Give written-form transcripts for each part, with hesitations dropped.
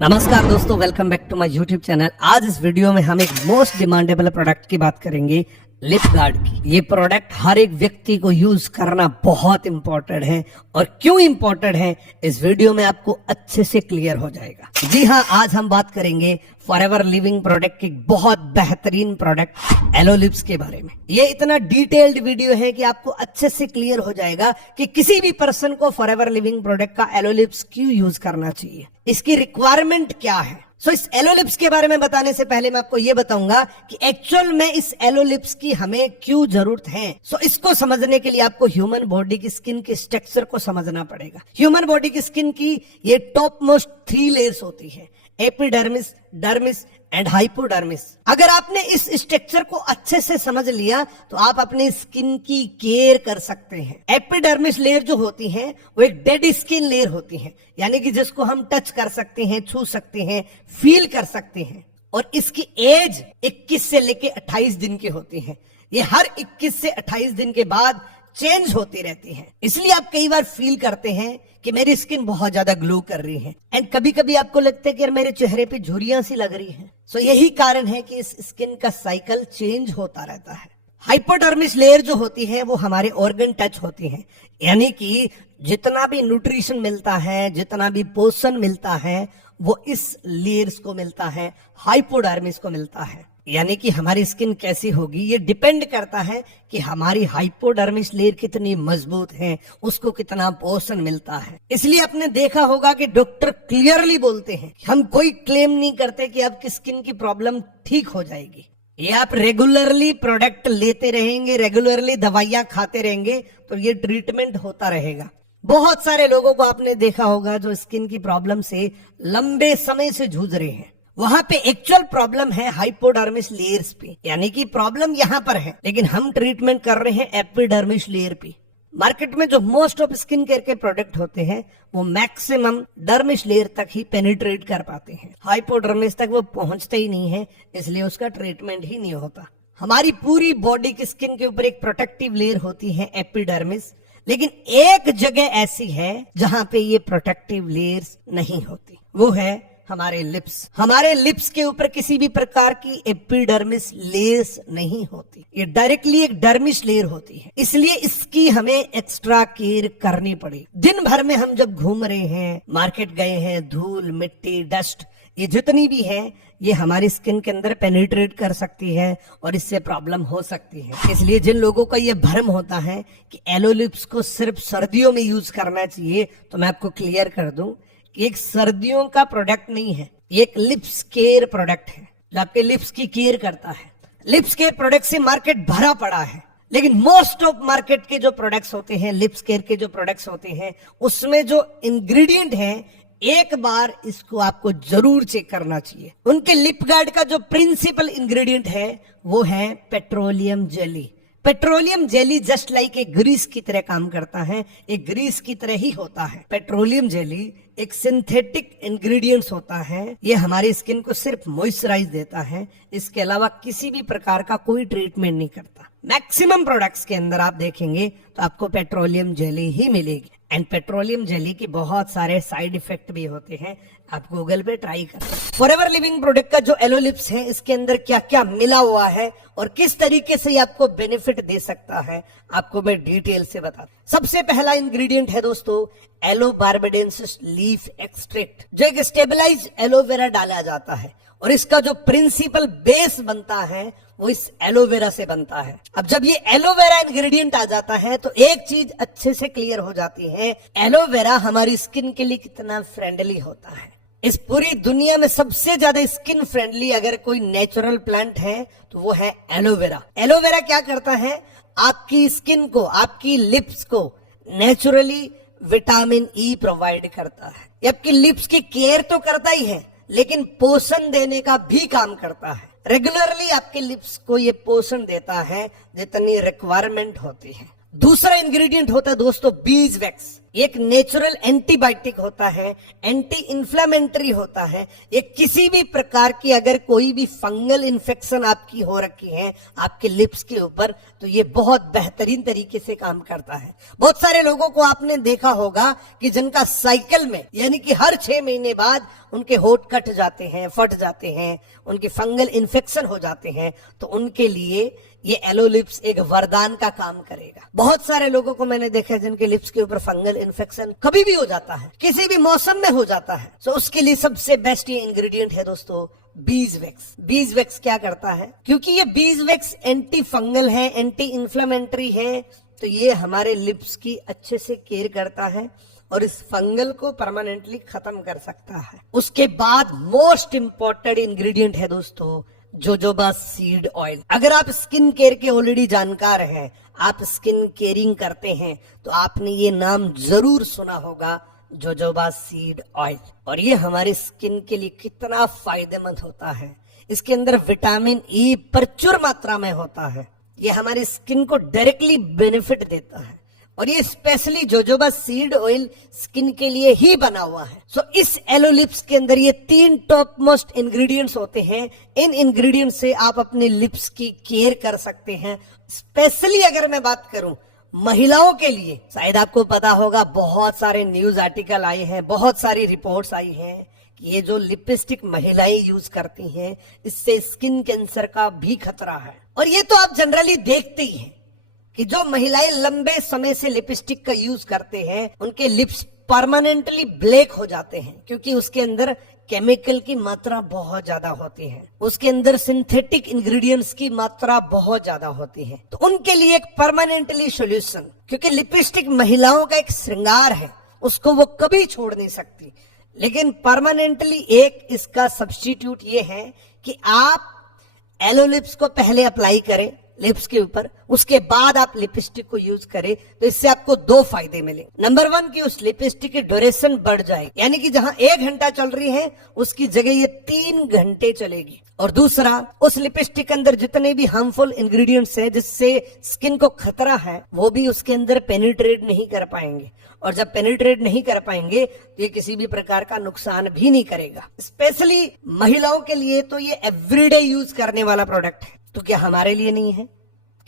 नमस्कार दोस्तों, welcome back to my YouTube channel. आज इस वीडियो में हम एक मोस्ट डिमांडेबल प्रोडक्ट की बात करेंगे, लिप गार्ड की। ये प्रोडक्ट हर एक व्यक्ति को यूज करना बहुत इंपॉर्टेंट है और क्यों इंपॉर्टेंट है इस वीडियो में आपको अच्छे से क्लियर हो जाएगा। जी हाँ, आज हम बात करेंगे फॉरएवर लिविंग प्रोडक्ट की बहुत बेहतरीन प्रोडक्ट एलो लिप्स के बारे में। ये इतना डिटेल्ड वीडियो है कि आपको अच्छे से क्लियर हो जाएगा कि किसी भी पर्सन को फॉरएवर लिविंग प्रोडक्ट का एलो लिप्स क्यों यूज करना चाहिए, इसकी रिक्वायरमेंट क्या है। इस एलो लिप्स के बारे में बताने से पहले मैं आपको ये बताऊंगा कि एक्चुअल में इस एलो लिप्स की हमें क्यों जरूरत है। इसको समझने के लिए आपको ह्यूमन बॉडी की स्किन के स्ट्रक्चर को समझना पड़ेगा। ह्यूमन बॉडी की स्किन की ये टॉप मोस्ट 3 लेयर्स होती है, एपिडर्मिस, डर्मिस एंड हाइपोडर्मिस। अगर आपने इस स्ट्रक्चर को अच्छे से समझ लिया तो आप अपनी स्किन की केयर कर सकते हैं। एपिडर्मिस लेयर जो होती है वो एक डेड स्किन लेयर होती है, यानी कि जिसको हम टच कर सकते हैं, छू सकते हैं, फील कर सकते हैं। और इसकी एज 21 से लेके 28 दिन की होती है। ये हर 21 से 28 दिन के बाद चेंज होती रहती है। इसलिए आप कई बार फील करते हैं कि मेरी स्किन बहुत ज्यादा ग्लो कर रही है, एंड कभी कभी आपको लगता है कि यार मेरे चेहरे पे झुर्रियां सी लग रही हैं। यही कारण है कि इस स्किन का साइकिल चेंज होता रहता है। हाइपोडर्मिस लेयर जो होती है वो हमारे ऑर्गन टच होती है, यानी कि जितना भी न्यूट्रिशन मिलता है, जितना भी पोषण मिलता है, वो इस लेयर्स को मिलता है, हाइपोडर्मिस को मिलता है। यानी कि हमारी स्किन कैसी होगी ये डिपेंड करता है कि हमारी हाइपोडर्मिस लेयर कितनी मजबूत है, उसको कितना पोषण मिलता है। इसलिए आपने देखा होगा कि डॉक्टर क्लियरली बोलते हैं, हम कोई क्लेम नहीं करते कि आपकी स्किन की प्रॉब्लम ठीक हो जाएगी। ये आप रेगुलरली प्रोडक्ट लेते रहेंगे, रेगुलरली दवाइयां खाते रहेंगे तो ये ट्रीटमेंट होता रहेगा। बहुत सारे लोगों को आपने देखा होगा जो स्किन की प्रॉब्लम से लंबे समय से जूझ रहे हैं। वहां पे एक्चुअल प्रॉब्लम है हाइपोडर्मिस लेयर्स पे, यानी कि प्रॉब्लम यहां पर है, लेकिन हम ट्रीटमेंट कर रहे हैं एपिडर्मिस लेयर पे। मार्केट में जो मोस्ट ऑफ स्किन केयर के प्रोडक्ट होते हैं वो मैक्सिमम डर्मिस लेयर तक ही पेनिट्रेट कर पाते हैं, हाइपोडर्मिस तक वो पहुंचते ही नहीं है, इसलिए उसका ट्रीटमेंट ही नहीं होता। हमारी पूरी बॉडी की स्किन के ऊपर एक प्रोटेक्टिव लेयर होती है एपिडर्मिस, लेकिन एक जगह ऐसी है जहां पे ये प्रोटेक्टिव लेयर्स नहीं होती, वो है हमारे लिप्स। हमारे लिप्स के ऊपर किसी भी प्रकार की एपिडर्मिस लेयर्स नहीं होती, ये डायरेक्टली एक डर्मिस लेयर होती है। इसलिए इसकी हमें एक्स्ट्रा केयर करनी पड़ी। दिन भर में हम जब घूम रहे हैं, मार्केट गए हैं, धूल, मिट्टी, डस्ट ये जितनी भी है ये हमारी स्किन के अंदर पेनिट्रेट कर सकती है और इससे प्रॉब्लम हो सकती है। इसलिए जिन लोगों का ये भ्रम होता है कि एलो लिप्स को सिर्फ सर्दियों में यूज करना चाहिए, तो मैं आपको क्लियर कर दूं कि एक सर्दियों का प्रोडक्ट नहीं है, ये एक लिप्स केयर प्रोडक्ट है जो आपके लिप्स की केयर करता है। लिप्स केयर प्रोडक्ट से मार्केट भरा पड़ा है, लेकिन मोस्ट ऑफ मार्केट के जो प्रोडक्ट्स होते हैं, लिप्स केयर के जो प्रोडक्ट्स होते हैं, उसमें जो इंग्रेडिएंट है एक बार इसको आपको जरूर चेक करना चाहिए। उनके लिप गार्ड का जो प्रिंसिपल इंग्रेडिएंट है वो है petroleum jelly. Petroleum jelly just like एक ग्रीस की तरह काम करता है, एक ग्रीस की तरह ही होता है। पेट्रोलियम जेली एक सिंथेटिक इंग्रेडिएंट्स होता है, ये हमारी स्किन को सिर्फ मॉइस्चराइज देता है, इसके अलावा किसी भी प्रकार का कोई ट्रीटमेंट नहीं करता। मैक्सिमम प्रोडक्ट्स के अंदर आप देखेंगे तो आपको पेट्रोलियम जेली ही मिलेगी, एंड पेट्रोलियम जेली के बहुत सारे साइड इफेक्ट भी होते हैं, आप गूगल पे ट्राई करें। फॉरएवर लिविंग प्रोडक्ट का जो एलो लिप्स है, इसके अंदर क्या क्या मिला हुआ है और किस तरीके से ये आपको बेनिफिट दे सकता है, आपको मैं डिटेल से बता दूं। सबसे पहला इंग्रेडिएंट है दोस्तों एलो बार्बाडेंसिस लीफ एक्सट्रैक्ट, जो एक स्टेबलाइज एलोवेरा डाला जाता है और इसका जो प्रिंसिपल बेस बनता है वो इस एलोवेरा से बनता है। अब जब ये एलोवेरा इंग्रेडिएंट आ जाता है तो एक चीज अच्छे से क्लियर हो जाती है, एलोवेरा हमारी स्किन के लिए कितना फ्रेंडली होता है। इस पूरी दुनिया में सबसे ज्यादा स्किन फ्रेंडली अगर कोई नेचुरल प्लांट है तो वो है एलोवेरा। एलोवेरा क्या करता है, आपकी स्किन को, आपकी लिप्स को नेचुरली विटामिन ई प्रोवाइड करता है। ये आपकी लिप्स की केयर तो करता ही है, लेकिन पोषण देने का भी काम करता है। रेगुलरली आपके लिप्स को ये पोषण देता है जितनी रिक्वायरमेंट होती है। दूसरा इंग्रेडिएंट होता है दोस्तों बीज वैक्स। एक नेचुरल एंटीबायोटिक होता है, एंटी इन्फ्लेमेटरी होता है। ये किसी भी प्रकार की अगर कोई भी फंगल इन्फेक्शन आपकी हो रखी है आपके लिप्स के ऊपर, तो ये बहुत बेहतरीन तरीके से काम करता है। बहुत सारे लोगों को आपने देखा होगा कि जिनका साइकिल में यानी कि हर 6 महीने बाद उनके होठ कट जाते हैं, फट जाते हैं, उनके फंगल इन्फेक्शन हो जाते हैं, तो उनके लिए ये एलो लिप्स एक वरदान का काम करेगा। बहुत सारे लोगों को मैंने देखा है जिनके लिप्स के ऊपर फंगल इन्फेक्शन कभी भी हो जाता है, किसी भी मौसम में हो जाता है। तो उसके लिए सबसे बेस्ट ये इंग्रेडिएंट है दोस्तों बीज वैक्स। बीज वैक्स क्या करता है, क्योंकि ये बीज वैक्स एंटी फंगल है, एंटी इन्फ्लेमेटरी है, तो ये हमारे लिप्स की अच्छे से केयर करता है और इस फंगल को परमानेंटली खत्म कर सकता है। उसके बाद मोस्ट इंपॉर्टेंट इंग्रेडिएंट है दोस्तों जोजोबा सीड ऑयल। अगर आप स्किन केयर के ऑलरेडी जानकार हैं, आप स्किन केयरिंग करते हैं, तो आपने ये नाम जरूर सुना होगा जोजोबा सीड ऑयल। और ये हमारे स्किन के लिए कितना फायदेमंद होता है। इसके अंदर विटामिन ई प्रचुर मात्रा में होता है। ये हमारी स्किन को डायरेक्टली बेनिफिट देता है और ये specially jojoba seed oil skin के लिए ही बना हुआ है। सो इस एलो लिप्स के अंदर ये 3 टॉप मोस्ट इंग्रेडिएंट्स होते हैं। इन इंग्रेडिएंट्स से आप अपने लिप्स की केयर कर सकते हैं। स्पेशली अगर मैं बात करूं महिलाओं के लिए, शायद आपको पता होगा बहुत सारे न्यूज आर्टिकल आए हैं, बहुत सारी रिपोर्ट्स आई हैं कि ये जो लिपस्टिक महिलाएं यूज करती हैं इससे स्किन कैंसर का भी खतरा है। और ये तो आप जनरली देखते ही हैं कि जो महिलाएं लंबे समय से लिपस्टिक का यूज करते हैं उनके लिप्स परमानेंटली ब्लैक हो जाते हैं, क्योंकि उसके अंदर केमिकल की मात्रा बहुत ज्यादा होती है, उसके अंदर सिंथेटिक इंग्रेडिएंट्स की मात्रा बहुत ज्यादा होती है। तो उनके लिए एक परमानेंटली सॉल्यूशन, क्योंकि लिपस्टिक महिलाओं का एक श्रृंगार है, उसको वो कभी छोड़ नहीं सकती, लेकिन परमानेंटली एक इसका सब्स्टिट्यूट ये है कि आप एलो लिप्स को पहले अप्लाई करें लिप्स के ऊपर, उसके बाद आप लिपस्टिक को यूज करें, तो इससे आपको 2 फायदे मिले। नंबर 1 कि उस लिपस्टिक की ड्यूरेशन बढ़ जाए, यानी कि जहां 1 घंटा चल रही है उसकी जगह ये 3 घंटे चलेगी। और दूसरा, उस लिपस्टिक के अंदर जितने भी हार्मफुल इंग्रेडिएंट्स है जिससे स्किन को खतरा है वो भी उसके अंदर पेनिट्रेट नहीं कर पाएंगे, और जब पेनिट्रेट नहीं कर पाएंगे तो ये किसी भी प्रकार का नुकसान भी नहीं करेगा। स्पेशली महिलाओं के लिए तो ये एवरीडे यूज करने वाला प्रोडक्ट है। तो क्या हमारे लिए नहीं है,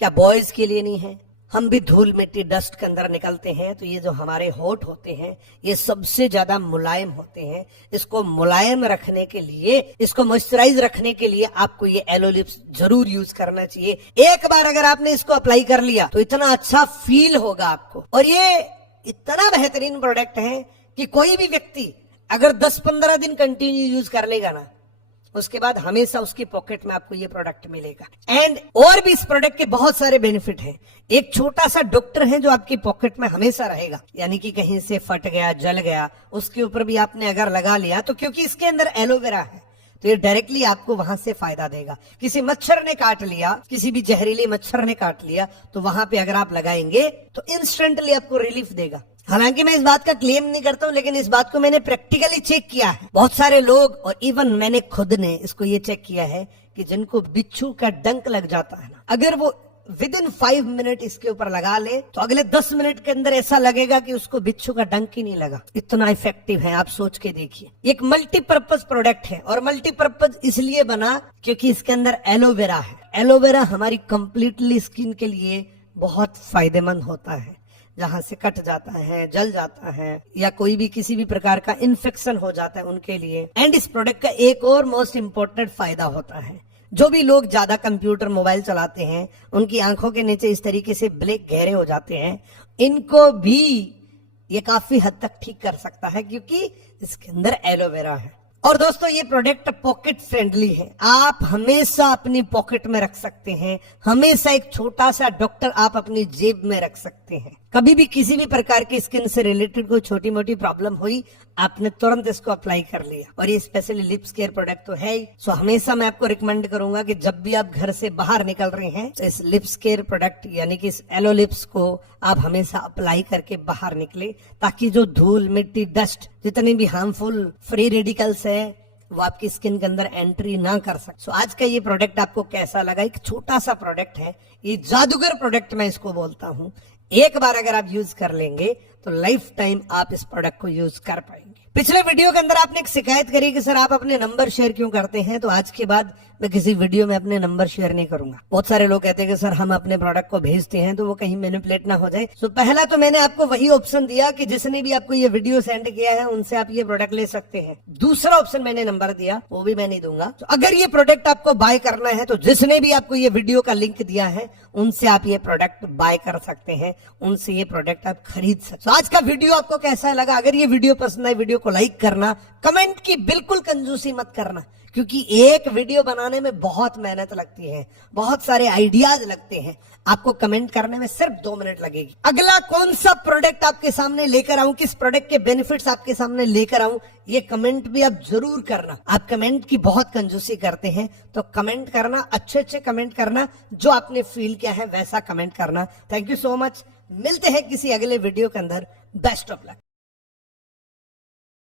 क्या बॉयज के लिए नहीं है? हम भी धूल मिट्टी डस्ट के अंदर निकलते हैं, तो ये जो हमारे होठ होते हैं ये सबसे ज्यादा मुलायम होते हैं। इसको मुलायम रखने के लिए, इसको मॉइस्चराइज रखने के लिए आपको ये एलो लिप्स जरूर यूज करना चाहिए। एक बार अगर आपने इसको अप्लाई कर लिया तो इतना अच्छा फील होगा आपको। और ये इतना बेहतरीन प्रोडक्ट है कि कोई भी व्यक्ति अगर 10-15 दिन कंटिन्यू यूज कर लेगा ना, उसके बाद हमेशा उसकी पॉकेट में आपको ये प्रोडक्ट मिलेगा। एंड और भी इस प्रोडक्ट के बहुत सारे बेनिफिट हैं। एक छोटा सा डॉक्टर है जो आपकी पॉकेट में हमेशा रहेगा, यानी कि कहीं से फट गया, जल गया, उसके ऊपर भी आपने अगर लगा लिया तो क्योंकि इसके अंदर एलोवेरा है तो ये डायरेक्टली आपको वहां से फायदा देगा। किसी मच्छर ने काट लिया, किसी भी जहरीले मच्छर ने काट लिया, तो वहां पे अगर आप लगाएंगे तो इंस्टेंटली आपको रिलीफ देगा। हालांकि मैं इस बात का क्लेम नहीं करता हूं, लेकिन इस बात को मैंने प्रैक्टिकली चेक किया है। बहुत सारे लोग और इवन मैंने खुद ने इसको ये चेक किया है कि जिनको बिच्छू का डंक लग जाता है ना, अगर वो विद इन 5 मिनट इसके ऊपर लगा ले तो अगले 10 मिनट के अंदर ऐसा लगेगा कि उसको बिच्छू का डंक ही नहीं लगा। इतना इफेक्टिव है, आप सोच के देखिए। एक मल्टीपर्पज प्रोडक्ट है, और मल्टीपर्पज इसलिए बना क्योंकि इसके अंदर एलोवेरा है। एलोवेरा हमारी कंप्लीटली स्किन के लिए बहुत फायदेमंद होता है। जहां से कट जाता है, जल जाता है, या कोई भी किसी भी प्रकार का इन्फेक्शन हो जाता है उनके लिए। एंड इस प्रोडक्ट का एक और मोस्ट इंपॉर्टेंट फायदा होता है, जो भी लोग ज्यादा कंप्यूटर मोबाइल चलाते हैं उनकी आंखों के नीचे इस तरीके से ब्लैक घेरे हो जाते हैं, इनको भी ये काफी हद तक ठीक कर सकता है क्योंकि इसके अंदर एलोवेरा है। और दोस्तों ये प्रोडक्ट पॉकेट फ्रेंडली है, आप हमेशा अपनी पॉकेट में रख सकते हैं। हमेशा एक छोटा सा डॉक्टर आप अपनी जेब में रख सकते हैं। कभी भी किसी भी प्रकार की स्किन से रिलेटेड कोई छोटी मोटी प्रॉब्लम हुई, आपने तुरंत इसको अप्लाई कर लिया। और ये स्पेशली लिप्स केयर प्रोडक्ट तो है ही, सो हमेशा मैं आपको रिकमेंड करूंगा कि जब भी आप घर से बाहर निकल रहे हैं तो इस लिप्स केयर प्रोडक्ट यानी कि इस एलो लिप्स को आप हमेशा अप्लाई करके बाहर निकले, ताकि जो धूल मिट्टी डस्ट जितने भी हार्मफुल फ्री रेडिकल्स है वो आपकी स्किन के अंदर एंट्री ना कर सके। सो आज का ये प्रोडक्ट आपको कैसा लगा? एक छोटा सा प्रोडक्ट है, ये जादूगर प्रोडक्ट मैं इसको बोलता हूँ। एक बार अगर आप यूज कर लेंगे तो लाइफ टाइम आप इस प्रोडक्ट को यूज कर पाएंगे। पिछले वीडियो के अंदर आपने एक शिकायत करी कि सर आप अपने नंबर शेयर क्यों करते हैं, तो आज के बाद मैं किसी वीडियो में अपने नंबर शेयर नहीं करूंगा। बहुत सारे लोग कहते हैं कि सर हम अपने प्रोडक्ट को भेजते हैं तो वो कहीं मैनिपुलेट ना हो जाए। तो पहला तो मैंने आपको वही ऑप्शन दिया कि जिसने भी आपको ये वीडियो सेंड किया है उनसे आप ये प्रोडक्ट ले सकते हैं। दूसरा ऑप्शन मैंने नंबर दिया, वो भी मैं नहीं दूंगा। तो अगर ये प्रोडक्ट आपको बाय करना है तो जिसने भी आपको ये वीडियो का लिंक दिया है उनसे आप ये प्रोडक्ट बाय कर सकते हैं, उनसे ये प्रोडक्ट आप खरीद सकते हैं। आज का वीडियो आपको कैसा लगा? अगर ये वीडियो पसंद आए वीडियो को लाइक करना, कमेंट की बिल्कुल कंजूसी मत करना, क्योंकि एक वीडियो बनाने में बहुत मेहनत लगती है, बहुत सारे आइडियाज लगते हैं। आपको कमेंट करने में सिर्फ 2 मिनट लगेगी। अगला कौन सा प्रोडक्ट आपके सामने लेकर आऊं, किस प्रोडक्ट के बेनिफिट्स आपके सामने लेकर आऊं, ये कमेंट भी आप जरूर करना। आप कमेंट की बहुत कंजूसी करते हैं, तो कमेंट करना, अच्छे कमेंट करना, जो आपने फील किया है वैसा कमेंट करना। Thank you so much. मिलते हैं किसी अगले वीडियो के अंदर। Best of luck.